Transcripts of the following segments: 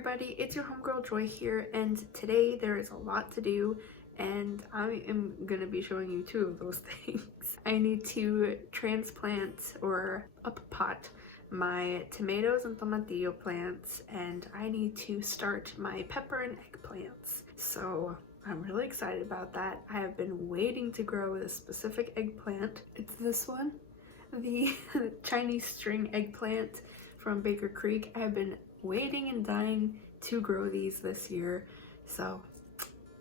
everybody, it's your homegirl Joy here, and today there is a lot to do, and I am gonna be showing you two of those things. I need to transplant or up-pot my tomatoes and tomatillo plants, and I need to start my pepper and eggplants. So I'm really excited about that. I have been waiting to grow this specific eggplant. It's this one, the Chinese string eggplant from Baker Creek. I have been waiting and dying to grow these this year, so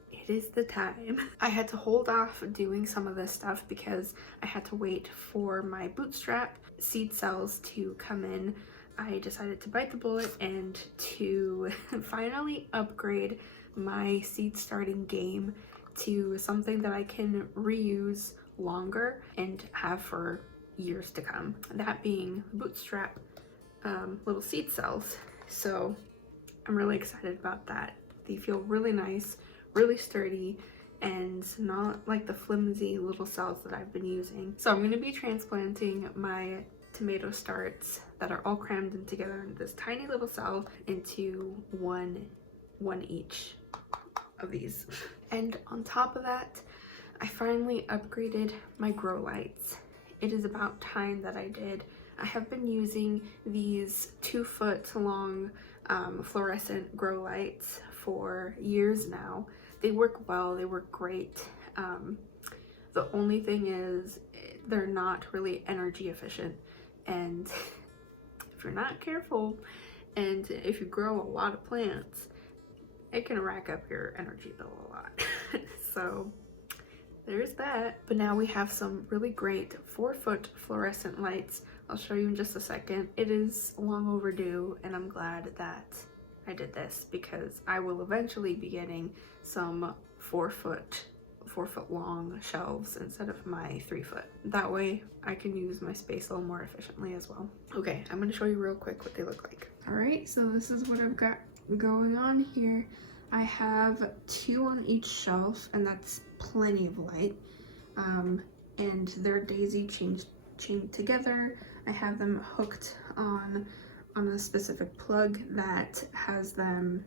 it is the time. I had to hold off doing some of this stuff because I had to wait for my bootstrap seed cells to come in. I decided to bite the bullet and to finally upgrade my seed starting game to something that I can reuse longer and have for years to come. That being bootstrap little seed cells. So I'm really excited about that. They feel really nice, really sturdy, and not like the flimsy little cells that I've been using. So I'm going to be transplanting my tomato starts that are all crammed in together in this tiny little cell into one each of these. And on top of that, I finally upgraded my grow lights. It is about time that I did. I have been using these 2-foot long fluorescent grow lights for years now. They work well, they work great. The only thing is they're not really energy efficient, and if you're not careful and if you grow a lot of plants, it can rack up your energy bill a lot. So there's that. But now we have some really great 4-foot fluorescent lights. I'll show you in just a second. It is long overdue, and I'm glad that I did this because I will eventually be getting some 4-foot long shelves instead of my 3-foot. That way I can use my space a little more efficiently as well. Okay, I'm gonna show you real quick what they look like. All right, so this is what I've got going on here. I have 2 on each shelf, and that's plenty of light. And they're daisy chained together. I have them hooked on a specific plug that has them,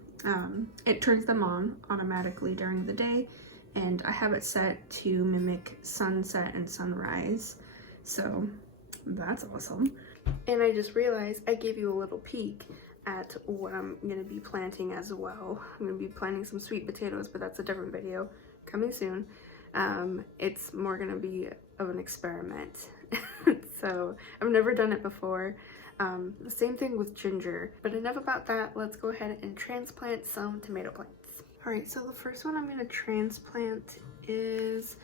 it turns them on automatically during the day, and I have it set to mimic sunset and sunrise. So that's awesome. And I just realized I gave you a little peek at what I'm gonna be planting as well. I'm gonna be planting some sweet potatoes, but that's a different video coming soon. It's more gonna be of an experiment. So I've never done it before. The same thing with ginger, but enough about that. Let's go ahead and transplant some tomato plants. All right, so the first one I'm gonna transplant is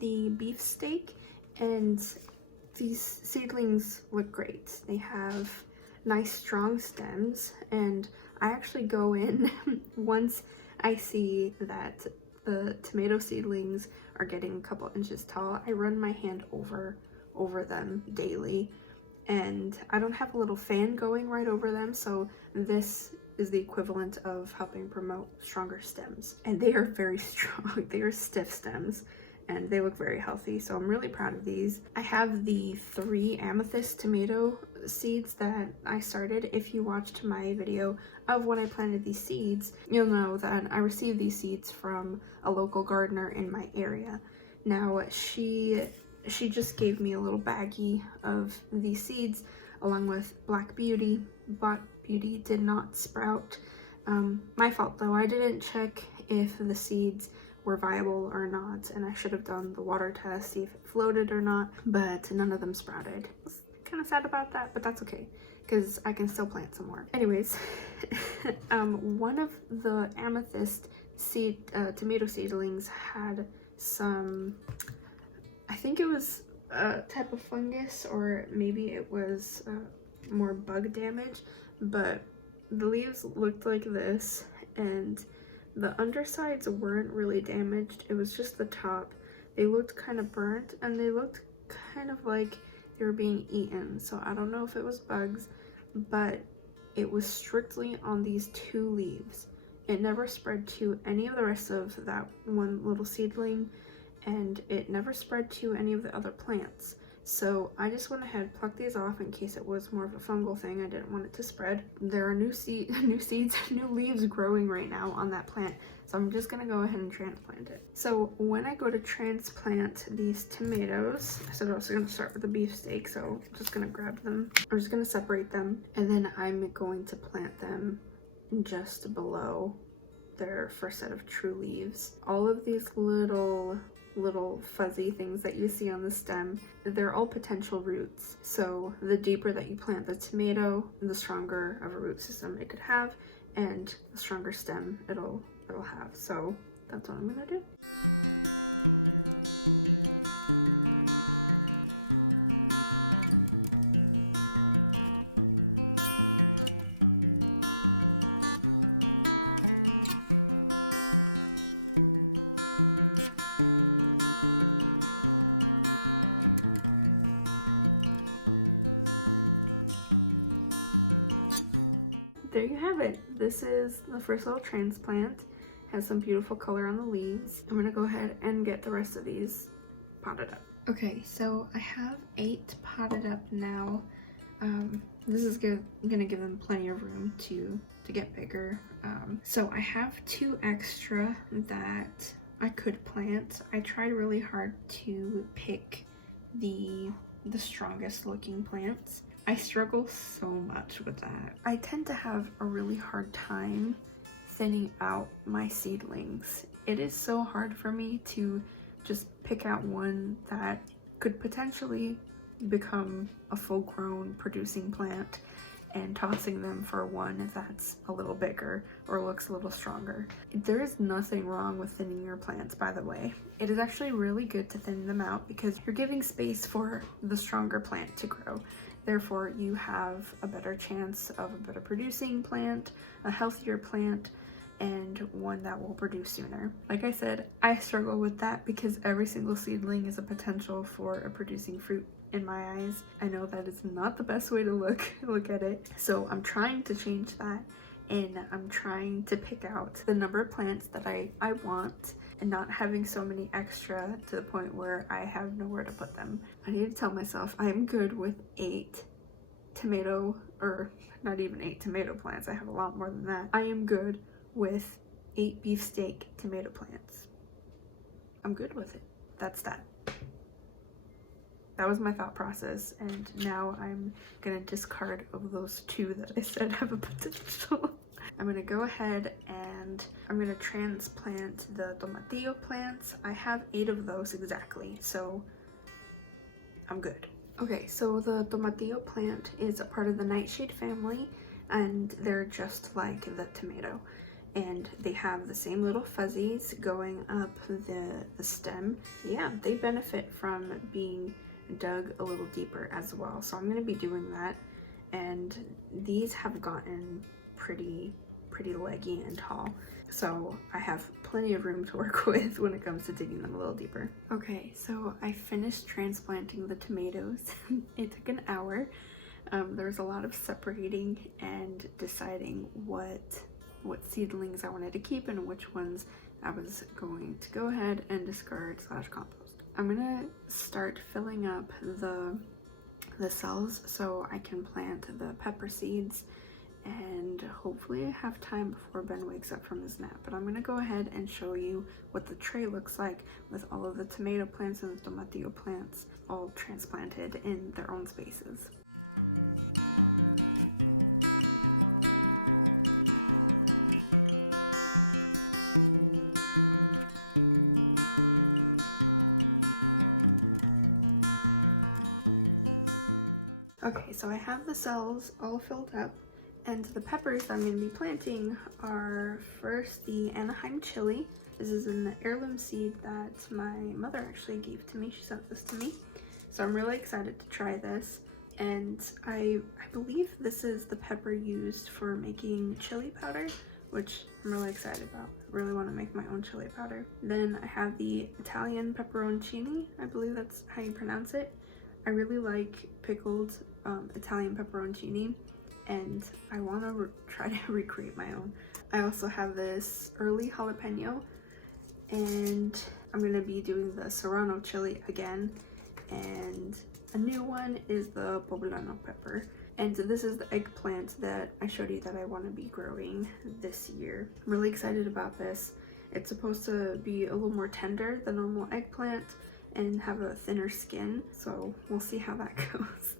the beefsteak, and these seedlings look great. They have nice strong stems, and I actually go in once I see that the tomato seedlings are getting a couple inches tall. I run my hand over them daily, and I don't have a little fan going right over them, so this is the equivalent of helping promote stronger stems. And they are very strong. They are stiff stems, and they look very healthy, so I'm really proud of these. I have the 3 amethyst tomato seeds that I started. If you watched my video of when I planted these seeds, you'll know that I received these seeds from a local gardener in my area. Now she just gave me a little baggie of these seeds along with Black Beauty. Black Beauty did not sprout. My fault though, I didn't check if the seeds were viable or not, and I should have done the water test, see if it floated or not, but none of them sprouted. I was kind of sad about that, but that's okay because I can still plant some more. Anyways, one of the amethyst tomato seedlings had some, I think it was a type of fungus, or maybe it was more bug damage, but the leaves looked like this, and the undersides weren't really damaged. It was just the top. They looked kind of burnt, and they looked kind of like they were being eaten. So I don't know if it was bugs, but it was strictly on these 2 leaves. It never spread to any of the rest of that one little seedling, and it never spread to any of the other plants. So I just went ahead, plucked these off in case it was more of a fungal thing. I didn't want it to spread. There are new seeds, new leaves growing right now on that plant. So I'm just gonna go ahead and transplant it. So when I go to transplant these tomatoes, I said I was gonna start with the beefsteak, so I'm just gonna grab them. I'm just gonna separate them, and then I'm going to plant them just below their first set of true leaves. All of these little fuzzy things that you see on the stem, they're all potential roots. So the deeper that you plant the tomato, the stronger of a root system it could have, and the stronger stem it'll have. So that's what I'm gonna do. There you have it. This is the first little transplant. Has some beautiful color on the leaves. I'm gonna go ahead and get the rest of these potted up. Okay, so I have 8 potted up now. This is gonna give them plenty of room to get bigger. So I have 2 extra that I could plant. I tried really hard to pick the strongest looking plants. I struggle so much with that. I tend to have a really hard time thinning out my seedlings. It is so hard for me to just pick out one that could potentially become a full-grown producing plant and tossing them for one that's a little bigger or looks a little stronger. There is nothing wrong with thinning your plants, by the way. It is actually really good to thin them out because you're giving space for the stronger plant to grow. Therefore, you have a better chance of a better producing plant, a healthier plant, and one that will produce sooner. Like I said, I struggle with that because every single seedling is a potential for a producing fruit in my eyes. I know that is not the best way to look at it. So I'm trying to change that, and I'm trying to pick out the number of plants that I want and not having so many extra to the point where I have nowhere to put them. I need to tell myself I'm good with 8 tomato, or not even 8 tomato plants. I have a lot more than that. I am good with 8 beefsteak tomato plants. I'm good with it. That's that. That was my thought process, and now I'm gonna discard of those 2 that I said have a potential. I'm gonna go ahead and I'm gonna transplant the tomatillo plants. I have 8 of those exactly, so I'm good. Okay, so the tomatillo plant is a part of the nightshade family, and they're just like the tomato. And they have the same little fuzzies going up the stem. Yeah, they benefit from being dug a little deeper as well. So I'm gonna be doing that. And these have gotten pretty leggy and tall. So I have plenty of room to work with when it comes to digging them a little deeper. Okay, so I finished transplanting the tomatoes. It took an hour. There was a lot of separating and deciding what seedlings I wanted to keep and which ones I was going to go ahead and discard / compost. I'm gonna start filling up the cells so I can plant the pepper seeds, and hopefully I have time before Ben wakes up from his nap. But I'm gonna go ahead and show you what the tray looks like with all of the tomato plants and the tomatillo plants all transplanted in their own spaces. Okay, so I have the cells all filled up, and the peppers that I'm going to be planting are first the Anaheim chili. This is an heirloom seed that my mother actually gave to me. She sent this to me, so I'm really excited to try this. And I believe this is the pepper used for making chili powder, which I'm really excited about. I really want to make my own chili powder. Then I have the Italian pepperoncini. I believe that's how you pronounce it. I really like pickled Italian pepperoncini, and I want to try to recreate my own. I also have this early jalapeno, and I'm going to be doing the serrano chili again, and A new one is the poblano pepper. And this is the eggplant that I showed you that I want to be growing this year. I'm really excited about this. It's supposed to be a little more tender than normal eggplant and have a thinner skin, so we'll see how that goes.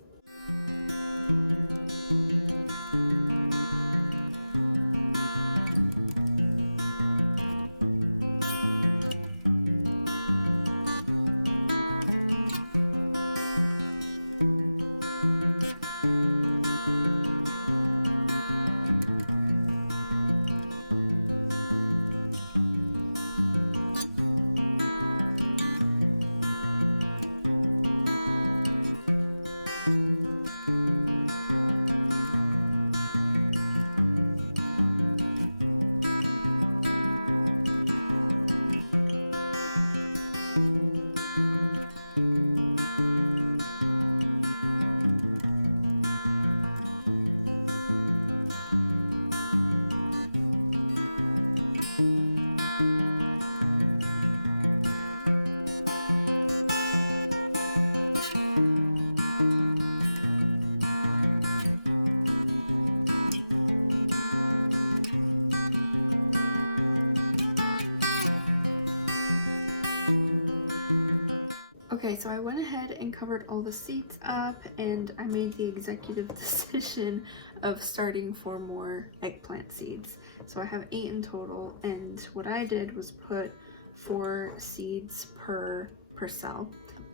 Okay, so I went ahead and covered all the seeds up, and I made the executive decision of starting 4 more eggplant seeds. So I have 8 in total, and what I did was put 4 seeds per cell.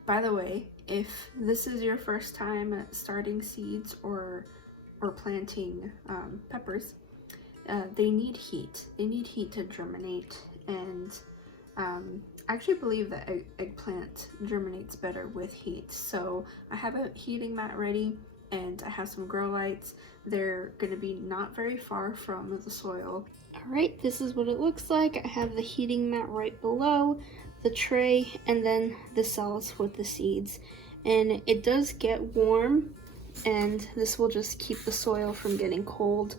By the way, if this is your first time starting seeds or planting peppers, they need heat. They need heat to germinate, and I actually believe that eggplant germinates better with heat. So I have a heating mat ready, and I have some grow lights. They're going to be not very far from the soil. Alright, this is what it looks like. I have the heating mat right below, the tray, and then the cells with the seeds. And it does get warm, and this will just keep the soil from getting cold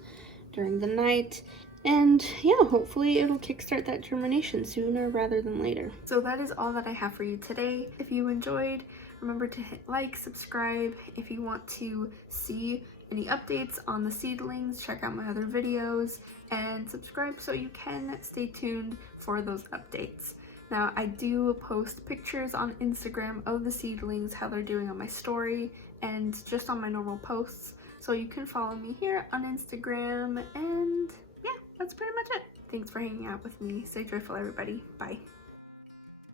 during the night. And yeah, hopefully it'll kickstart that germination sooner rather than later. So that is all that I have for you today. If you enjoyed, remember to hit like, subscribe. If you want to see any updates on the seedlings, check out my other videos, and subscribe so you can stay tuned for those updates. Now, I do post pictures on Instagram of the seedlings, how they're doing on my story, and just on my normal posts. So you can follow me here on Instagram, and yeah, that's pretty much it. Thanks for hanging out with me. Stay joyful, everybody. Bye.